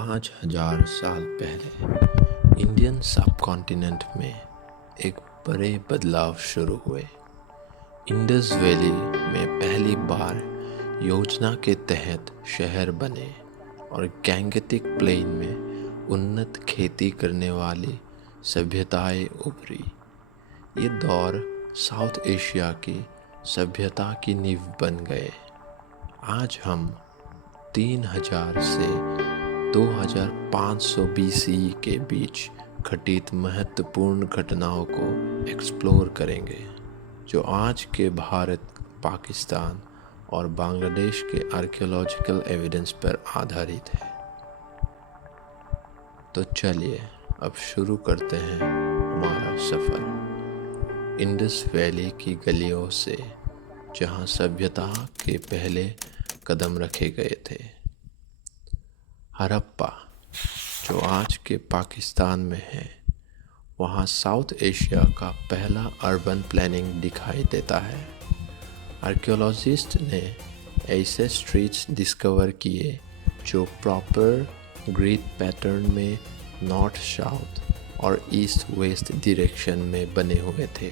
5000 साल पहले Indian subcontinent में एक बड़े बदलाव शुरू हुए। इंडस वैली में पहली बार योजना के तहत शहर बने और गैंगेटिक प्लेन में उन्नत खेती करने वाली सभ्यताएं उभरी। ये दौर साउथ एशिया की सभ्यता की नींव बन गए। आज हम 3000 से 2500 BCE के बीच घटित महत्वपूर्ण घटनाओं को एक्सप्लोर करेंगे, जो आज के भारत, पाकिस्तान और बांग्लादेश के आर्कियोलॉजिकल एविडेंस पर आधारित है। तो चलिए अब शुरू करते हैं हमारा सफ़र इंडस वैली की गलियों से, जहां सभ्यता के पहले कदम रखे गए थे। हड़प्पा, जो आज के पाकिस्तान में है, वहाँ साउथ एशिया का पहला अर्बन प्लानिंग दिखाई देता है। आर्कियोलॉजिस्ट ने ऐसे स्ट्रीट्स डिस्कवर किए जो प्रॉपर ग्रिड पैटर्न में नॉर्थ साउथ और ईस्ट वेस्ट डायरेक्शन में बने हुए थे।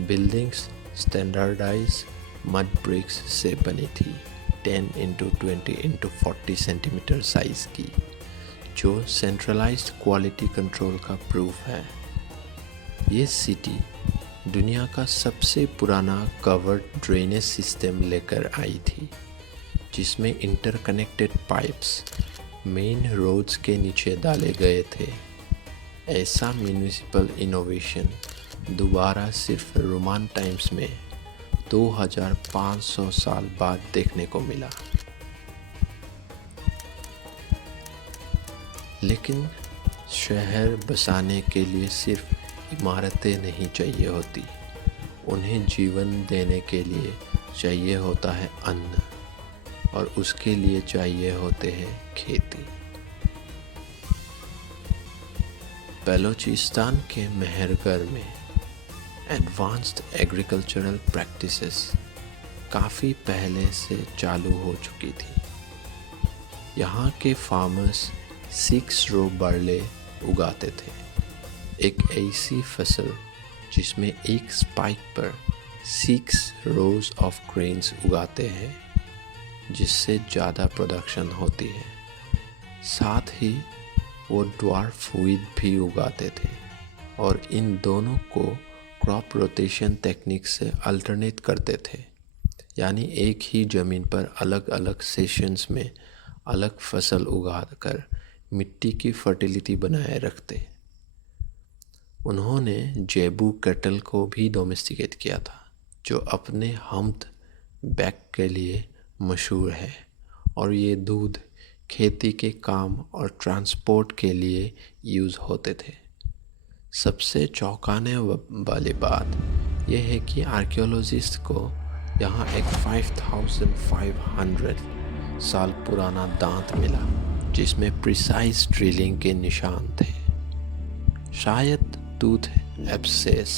बिल्डिंग्स स्टैंडर्डाइज मड ब्रिक्स से बनी थी, 10 × 20 × 40 सेंटीमीटर साइज की, जो सेंट्रलाइज्ड क्वालिटी कंट्रोल का प्रूफ है। ये सिटी दुनिया का सबसे पुराना कवर्ड ड्रेनेज सिस्टम लेकर आई थी, जिसमें इंटरकनेक्टेड पाइप्स मेन रोड्स के नीचे डाले गए थे। ऐसा म्यूनिसिपल इनोवेशन दोबारा सिर्फ रोमन टाइम्स में 2500 साल बाद देखने को मिला। लेकिन शहर बसाने के लिए सिर्फ इमारतें नहीं चाहिए होती, उन्हें जीवन देने के लिए चाहिए होता है अन्न, और उसके लिए चाहिए होते हैं खेती। बलूचिस्तान के मेहरगढ़ में एडवांस्ड एग्रीकल्चरल प्रैक्टिसेस काफ़ी पहले से चालू हो चुकी थी। यहाँ के फार्मर्स 6 रो बार्ले उगाते थे, एक ऐसी फसल जिसमें एक स्पाइक पर 6 रोज ऑफ ग्रेन्स उगाते हैं, जिससे ज़्यादा प्रोडक्शन होती है। साथ ही वो ड्वार्फ व्हीट भी उगाते थे, और इन दोनों को क्रॉप रोटेशन टेक्निक से अल्टरनेट करते थे, यानी एक ही ज़मीन पर अलग अलग सेशंस में अलग फसल उगाकर मिट्टी की फर्टिलिटी बनाए रखते। उन्होंने जेबू कैटल को भी डोमेस्टिकेट किया था, जो अपने हम्प्ड बैक के लिए मशहूर है, और ये दूध, खेती के काम और ट्रांसपोर्ट के लिए यूज़ होते थे। सबसे चौंकाने वाली बात यह है कि आर्कियोलॉजिस्ट को यहाँ एक 5500 साल पुराना दांत मिला, जिसमें प्रिसाइज ड्रिलिंग के निशान थे। शायद टूथ एब्सेस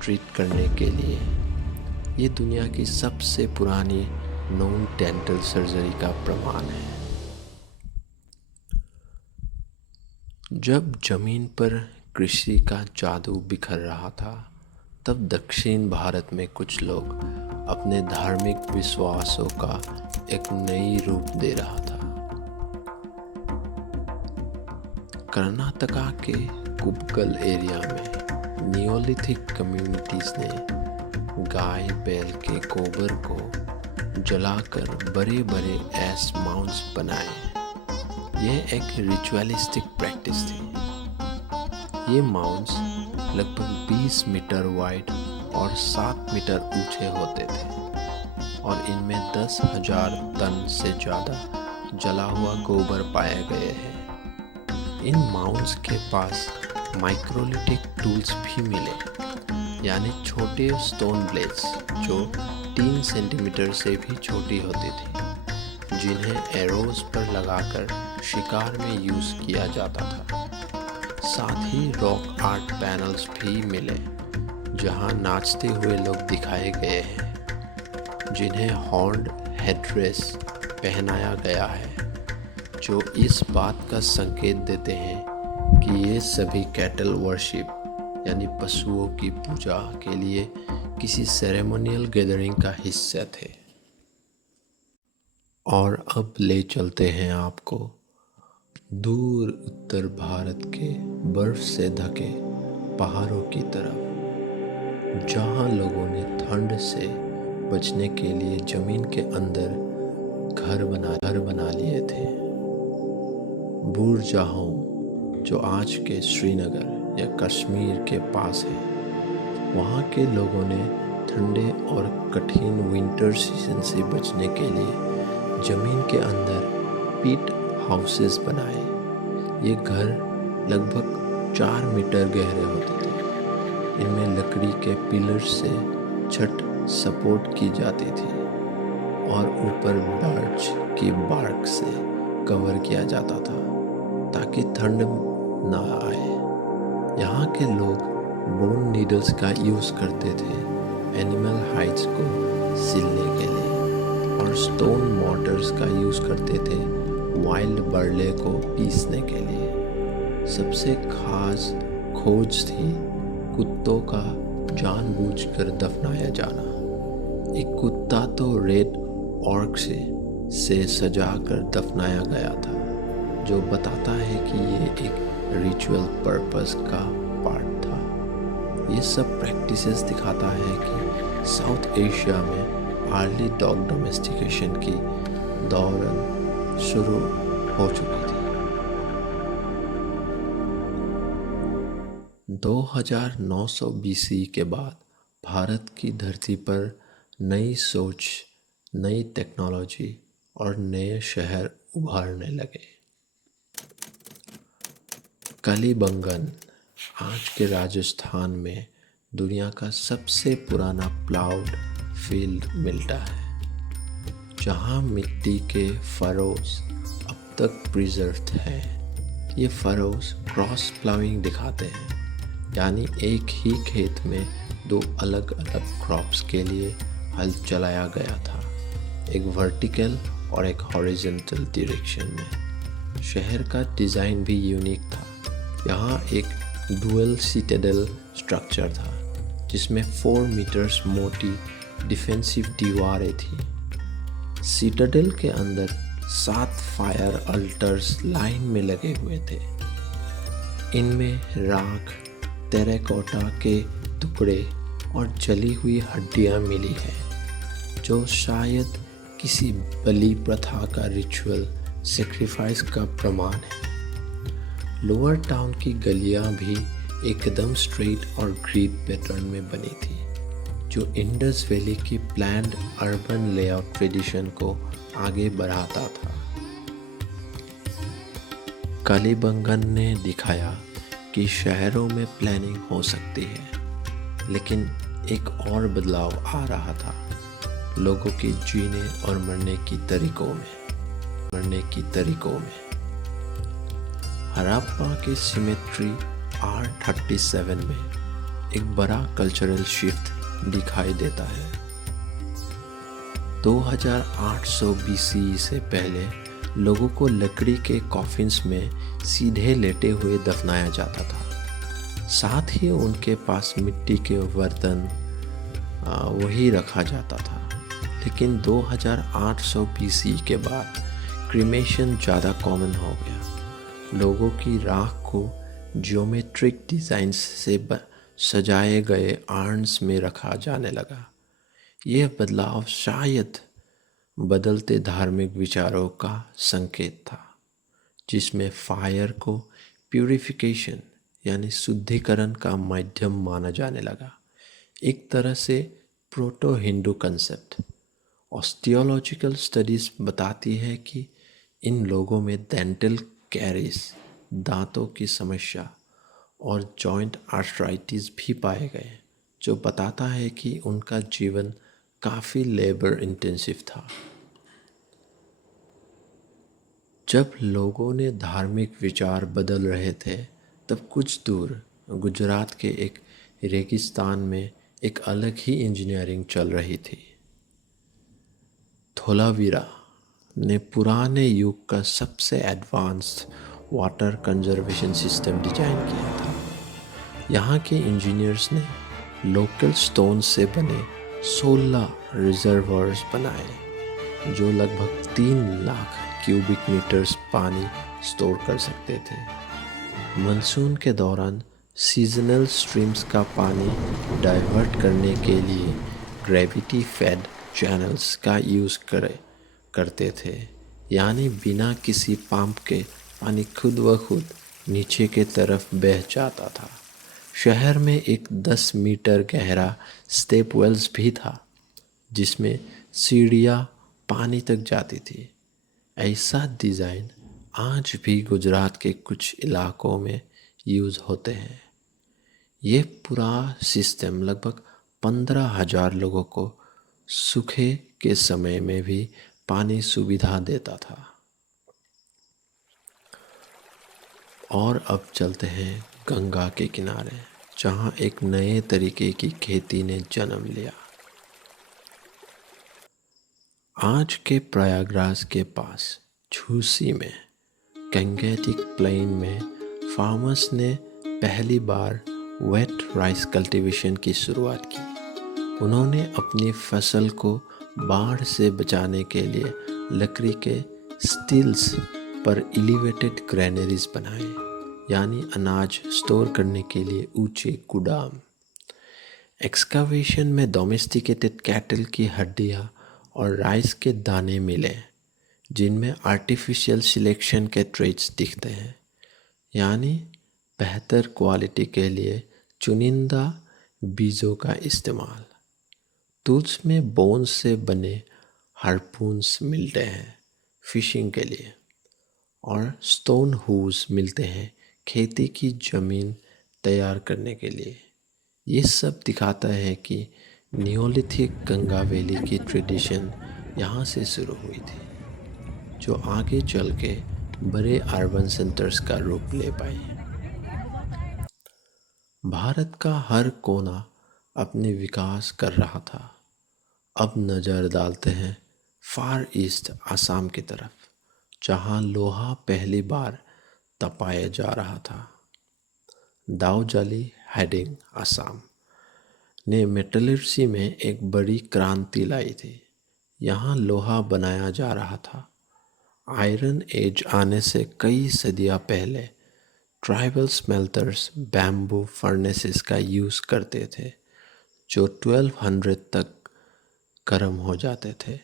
ट्रीट करने के लिए ये दुनिया की सबसे पुरानी नॉन डेंटल सर्जरी का प्रमाण है। जब जमीन पर कृषि का जादू बिखर रहा था, तब दक्षिण भारत में कुछ लोग अपने धार्मिक विश्वासों का एक नई रूप दे रहा था। कर्नाटका के कुबकल एरिया में नियोलिथिक कम्युनिटीज ने गाय बैल के गोबर को जलाकर बड़े बड़े एस माउंट्स बनाए। यह एक रिचुअलिस्टिक प्रैक्टिस थी। ये माउंट्स लगभग 20 मीटर वाइड और 7 मीटर ऊंचे होते थे, और इनमें 10,000 टन से ज़्यादा जला हुआ गोबर पाए गए हैं। इन माउंट्स के पास माइक्रोलिथिक टूल्स भी मिले, यानी छोटे स्टोन ब्लेड्स जो 3 सेंटीमीटर से भी छोटी होती थी, जिन्हें एरोज पर लगाकर शिकार में यूज़ किया जाता था। साथ ही रॉक आर्ट पैनल्स भी मिले, जहां नाचते हुए लोग दिखाए गए हैं, जिन्हें हॉर्न्ड हेड्रेस पहनाया गया है। जो इस बात का संकेत देते हैं कि ये सभी कैटल वर्शिप यानी पशुओं की पूजा के लिए किसी सेरेमोनियल गैदरिंग का हिस्सा थे। और अब ले चलते हैं आपको दूर उत्तर भारत के बर्फ से ढके पहाड़ों की तरफ, जहां लोगों ने ठंड से बचने के लिए जमीन के अंदर घर बना लिए थे। बुरजाहों, जो आज के श्रीनगर या कश्मीर के पास है, वहाँ के लोगों ने ठंडे और कठिन विंटर सीजन से बचने के लिए ज़मीन के अंदर पीट हाउसेस बनाए। ये घर लगभग 4 मीटर गहरे होते थे। इनमें लकड़ी के पिलर्स से छत सपोर्ट की जाती थी और ऊपर बर्च की बार्क से कवर किया जाता था ताकि ठंड ना आए। यहाँ के लोग बोन नीडल्स का यूज़ करते थे एनिमल हाइड्स को सिलने के लिए, और स्टोन मॉर्टर्स का यूज़ करते थे वाइल्ड बर्ले को पीसने के लिए। सबसे खास खोज थी कुत्तों का जानबूझकर दफनाया जाना। एक कुत्ता तो रेड ऑर्क से सजा कर दफनाया गया था, जो बताता है कि ये एक रिचुअल पर्पस का पार्ट था। ये सब प्रैक्टिसेस दिखाता है कि साउथ एशिया में अर्ली डॉग डोमेस्टिकेशन की दौर शुरू हो चुकी थी। 2900 BC के बाद भारत की धरती पर नई सोच, नई टेक्नोलॉजी और नए शहर उभरने लगे। कलिबंगन आज के राजस्थान में दुनिया का सबसे पुराना प्लाउड फील्ड मिलता है, जहां मिट्टी के फरोज अब तक प्रिजर्व्ड हैं। ये फरोज क्रॉस प्लाविंग दिखाते हैं, यानी एक ही खेत में 2 अलग अलग क्रॉप्स के लिए हल चलाया गया था, एक वर्टिकल और एक हॉरिजॉन्टल डायरेक्शन में। शहर का डिज़ाइन भी यूनिक था। यहाँ एक डुअल सिटाडेल स्ट्रक्चर था, जिसमें 4 मीटर्स मोटी डिफेंसिव दीवारें थी। सिटाडेल के अंदर 7 फायर अल्टर्स लाइन में लगे हुए थे। इनमें राख, टेराकोटा के टुकड़े और जली हुई हड्डियाँ मिली हैं, जो शायद किसी बलि प्रथा का रिचुअल सेक्रीफाइस का प्रमाण है। लोअर टाउन की गलियां भी एकदम स्ट्रेट और ग्रिड पैटर्न में बनी थी, जो इंडस वैली की प्लान्ड अर्बन लेआउट ट्रेडिशन को आगे बढ़ाता था। कलिबंगन ने दिखाया कि शहरों में प्लानिंग हो सकती है, लेकिन एक और बदलाव आ रहा था लोगों की जीने और मरने की तरीकों में। हड़प्पा के सिमेट्री R37 में एक बड़ा कल्चरल शिफ्ट दिखाई देता है। 2800 BC से पहले लोगों को लकड़ी के कॉफिन्स में सीधे लेटे हुए दफनाया जाता था। साथ ही उनके पास मिट्टी के बर्तन वही रखा जाता था। लेकिन 2800 BC के बाद क्रीमेशन ज़्यादा कॉमन हो गया। लोगों की राख को ज्योमेट्रिक डिज़ाइंस से सजाए गए आर्न्स में रखा जाने लगा। यह बदलाव शायद बदलते धार्मिक विचारों का संकेत था, जिसमें फायर को प्यूरिफिकेशन यानी शुद्धिकरण का माध्यम माना जाने लगा, एक तरह से प्रोटो हिंदू कंसेप्ट। ऑस्टियोलॉजिकल स्टडीज़ बताती है कि इन लोगों में डेंटल कैरीज, दांतों की समस्या और जॉइंट आर्थराइटिस भी पाए गए, जो बताता है कि उनका जीवन काफ़ी लेबर इंटेंसिव था। जब लोगों ने धार्मिक विचार बदल रहे थे, तब कुछ दूर गुजरात के एक रेगिस्तान में एक अलग ही इंजीनियरिंग चल रही थी। धोलावीरा ने पुराने युग का सबसे advanced water conservation system design किया था। यहाँ के इंजीनियर्स ने लोकल स्टोन से बने 16 रिजर्वायर्स बनाए जो लगभग 3 लाख क्यूबिक मीटर्स पानी स्टोर कर सकते थे। मानसून के दौरान सीजनल स्ट्रीम्स का पानी डाइवर्ट करने के लिए ग्रेविटी फेड चैनल्स का यूज़ करते थे, यानी बिना किसी पंप के पानी खुद व खुद नीचे के तरफ बह जाता था। शहर में एक 10 मीटर गहरा स्टेप वेल्स भी था जिसमें सीढ़ियाँ पानी तक जाती थी। ऐसा डिज़ाइन आज भी गुजरात के कुछ इलाकों में यूज़ होते हैं। ये पूरा सिस्टम लगभग 15,000 लोगों को सूखे के समय में भी पानी सुविधा देता था। और अब चलते हैं गंगा के किनारे, जहाँ एक नए तरीके की खेती ने जन्म लिया। आज के प्रयागराज के पास झूसी में गंगेटिक प्लेन में फार्मर्स ने पहली बार वेट राइस कल्टीवेशन की शुरुआत की। उन्होंने अपनी फसल को बाढ़ से बचाने के लिए लकड़ी के स्टील्स पर एलिवेटेड ग्रेनरीज बनाए, यानी अनाज स्टोर करने के लिए ऊंचे गुदाम। एक्सकावेशन में डोमेस्टिकेटेड कैटल की हड्डियाँ और राइस के दाने मिले जिनमें आर्टिफिशियल सिलेक्शन के ट्रेट्स दिखते हैं, यानी बेहतर क्वालिटी के लिए चुनिंदा बीजों का इस्तेमाल। टूल्स में बोन्स से बने हार्पून्स मिलते हैं फिशिंग के लिए, और स्टोन हूज मिलते हैं खेती की ज़मीन तैयार करने के लिए। ये सब दिखाता है कि नियोलिथिक गंगा वैली की ट्रेडिशन यहाँ से शुरू हुई थी, जो आगे चल के बड़े अर्बन सेंटर्स का रूप ले पाई। भारत का हर कोना अपने विकास कर रहा था। अब नज़र डालते हैं फार ईस्ट आसाम की तरफ, जहाँ लोहा पहली बार तपाया जा रहा था। दाऊजाली हेडिंग आसाम ने मेटलर्जी में एक बड़ी क्रांति लाई थी। यहाँ लोहा बनाया जा रहा था। आयरन एज आने से कई सदियाँ पहले ट्राइबल स्मेल्टर्स बैम्बू फर्नेसेस का यूज़ करते थे, जो 1200 तक गर्म हो जाते थे,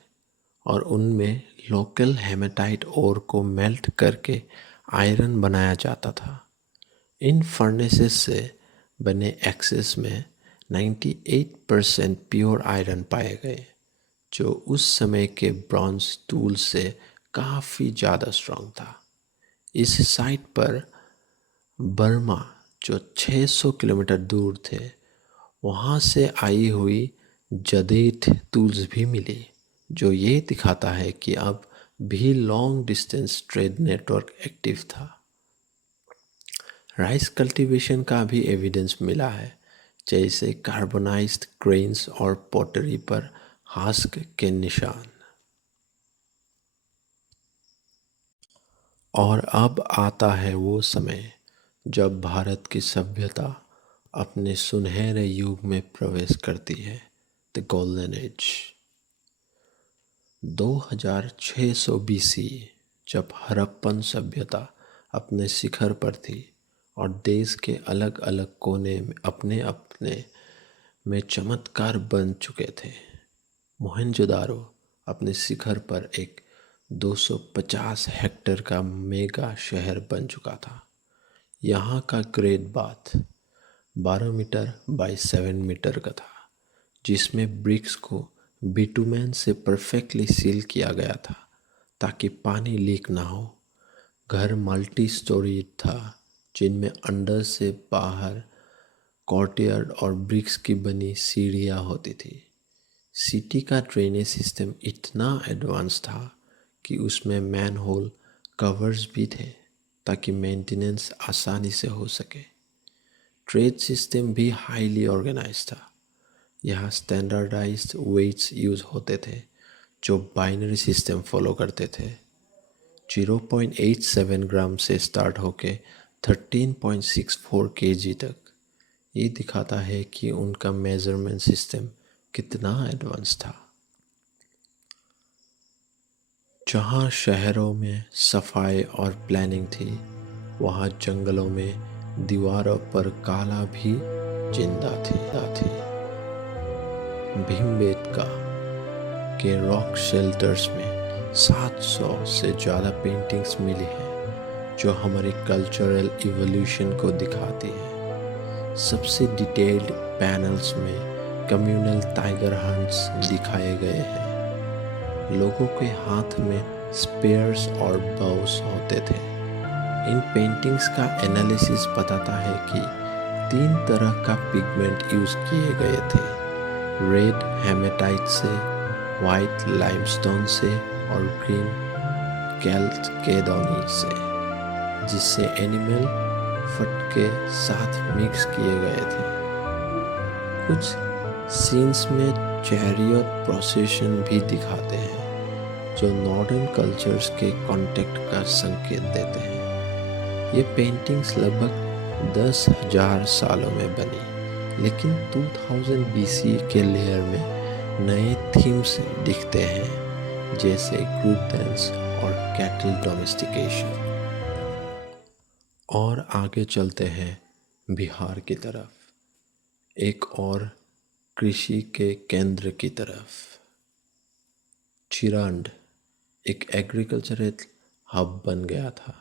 और उनमें लोकल हेमेटाइट ओर को मेल्ट करके आयरन बनाया जाता था। इन फर्नेसेस से बने एक्सेस में 98% प्योर आयरन पाए गए, जो उस समय के ब्रॉन्ज टूल से काफ़ी ज़्यादा स्ट्रॉन्ग था। इस साइट पर बर्मा, जो 600 किलोमीटर दूर थे, वहाँ से आई हुई जदीद टूल्स भी मिली, जो ये दिखाता है कि अब भी long distance trade network active था। राइस कल्टीवेशन का भी एविडेंस मिला है, जैसे कार्बोनाइज्ड ग्रेन्स और पोटरी पर हस्क के निशान। और अब आता है वो समय जब भारत की सभ्यता अपने सुनहरे युग में प्रवेश करती है, द गोल्डन एज। 2600 BC, जब हड़प्पन सभ्यता अपने शिखर पर थी और देश के अलग अलग कोने में अपने अपने में चमत्कार बन चुके थे, मोहनजोदारो अपने शिखर पर एक 250 हेक्टेयर का मेगा शहर बन चुका था। यहाँ का great bath 12 metre by 7 metre का था, जिसमें ब्रिक्स को बिटुमेन से परफेक्टली सील किया गया था ताकि पानी लीक ना हो। घर मल्टी स्टोरी था, जिनमें अंदर से बाहर कोर्टयार्ड और ब्रिक्स की बनी सीढ़ियाँ होती थी। सिटी का ड्रेनेज सिस्टम इतना एडवांस था कि उसमें मैनहोल कवर्स भी थे ताकि मेंटेनेंस आसानी से हो सके। ट्रेड सिस्टम भी हाईली ऑर्गेनाइज था। यहाँ स्टैंडर्डाइज्ड वेट्स यूज़ होते थे, जो बाइनरी सिस्टम फॉलो करते थे। 0.87 ग्राम से स्टार्ट होके 13.64 केजी तक। ये दिखाता है कि उनका मेजरमेंट सिस्टम कितना एडवांस था। जहाँ शहरों में सफाई और प्लानिंग थी, वहाँ जंगलों में दीवारों पर काला भी जिंदा थी। भीमबेटका के रॉक शेल्टर्स में 700 से ज़्यादा पेंटिंग्स मिली हैं, जो हमारी कल्चरल इवोल्यूशन को दिखाती है। सबसे डिटेल्ड पैनल्स में कम्युनल टाइगर हंट्स दिखाए गए हैं। लोगों के हाथ में स्पेयर्स और बाउस होते थे। इन पेंटिंग्स का एनालिसिस बताता है कि 3 तरह का पिगमेंट यूज़ किए गए थे, रेड हेमेटाइट से, वाइट लाइमस्टोन से और ग्रीन कैल्केडोनी से, जिससे एनिमल फट के साथ मिक्स किए गए थे। कुछ सीन्स में चैरियट प्रोसेशन भी दिखाते हैं, जो नॉर्दर्न कल्चर्स के कॉन्टेक्ट का संकेत देते हैं। ये पेंटिंग्स लगभग 10,000 सालों में बनी, लेकिन 2000 BC के लेयर में नए थीम्स दिखते हैं, जैसे ग्रुप डांस और कैटल डोमेस्टिकेशन। और आगे चलते हैं बिहार की तरफ, एक और कृषि के केंद्र की तरफ। चिरांड एक एग्रीकल्चरल हब बन गया था,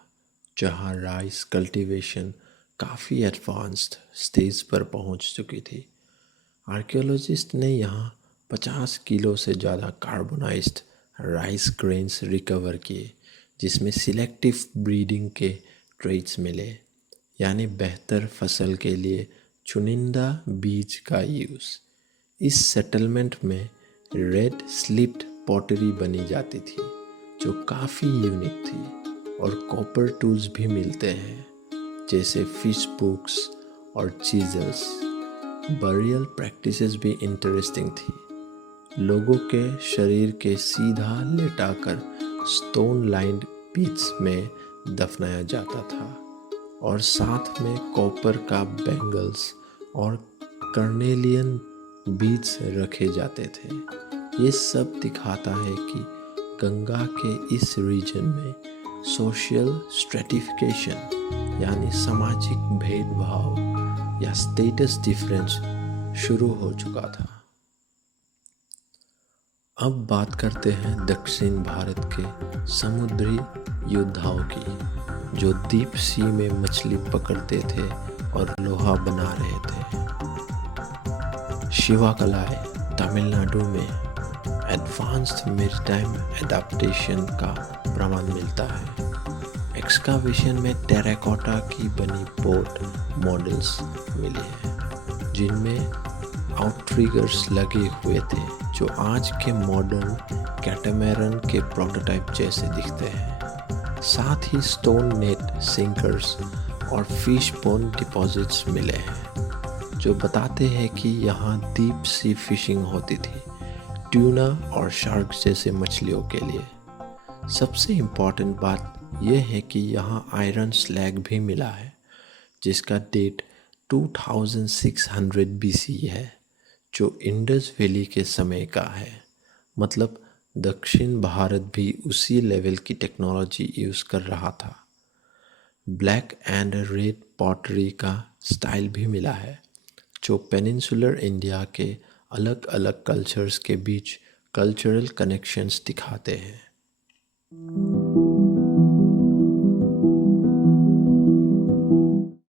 जहां राइस कल्टीवेशन काफ़ी एडवांस्ड स्टेज पर पहुंच चुकी थी। आर्कियोलॉजिस्ट ने यहां 50 किलो से ज़्यादा कार्बोनाइज्ड राइस ग्रेन्स रिकवर किए, जिसमें सिलेक्टिव ब्रीडिंग के ट्रेट्स मिले, यानी बेहतर फसल के लिए चुनिंदा बीज का यूज़। इस सेटलमेंट में रेड स्लिप्ड पॉटरी बनी जाती थी, जो काफ़ी यूनिक थी, और कॉपर टूल्स भी मिलते हैं, जैसे फिश बुक्स और चीजल्स। बरियल प्रैक्टिसेस भी इंटरेस्टिंग थी। लोगों के शरीर के सीधा लेटाकर स्टोन लाइंड पिट्स में दफनाया जाता था, और साथ में कॉपर का बैंगल्स और कर्नेलियन बीड्स रखे जाते थे। ये सब दिखाता है कि गंगा के इस रीजन में सोशल स्ट्रेटिफिकेशन यानी सामाजिक भेदभाव या स्टेटस डिफरेंस शुरू हो चुका था। अब बात करते हैं दक्षिण भारत के समुद्री योद्धाओं की, जो डीप सी में मछली पकड़ते थे और लोहा बना रहे थे। शिवाकलाई तमिलनाडु में एडवांस्ड मेरीटाइम एडाप्टेशन का प्रमाण मिलता है। एक्सकावेशन में टेराकोटा की बनी बोट मॉडल्स मिले हैं, जिनमें आउटरिगर्स लगे हुए थे, जो आज के मॉडर्न कैटामैरन के प्रोटोटाइप जैसे दिखते हैं। साथ ही स्टोन नेट सिंकर्स और फिश बोन डिपॉजिट्स मिले हैं, जो बताते हैं कि यहाँ डीप सी फिशिंग होती थी, ट्यूना और शार्क जैसे मछलियों के लिए। सबसे इम्पॉर्टेंट बात यह है कि यहाँ आयरन स्लैग भी मिला है, जिसका डेट 2600 BC है, जो इंडस वैली के समय का है। मतलब दक्षिण भारत भी उसी लेवल की टेक्नोलॉजी यूज़ कर रहा था। ब्लैक एंड रेड पॉटरी का स्टाइल भी मिला है, जो पेनिनसुलर इंडिया के अलग अलग कल्चर्स के बीच कल्चरल कनेक्शंस दिखाते हैं।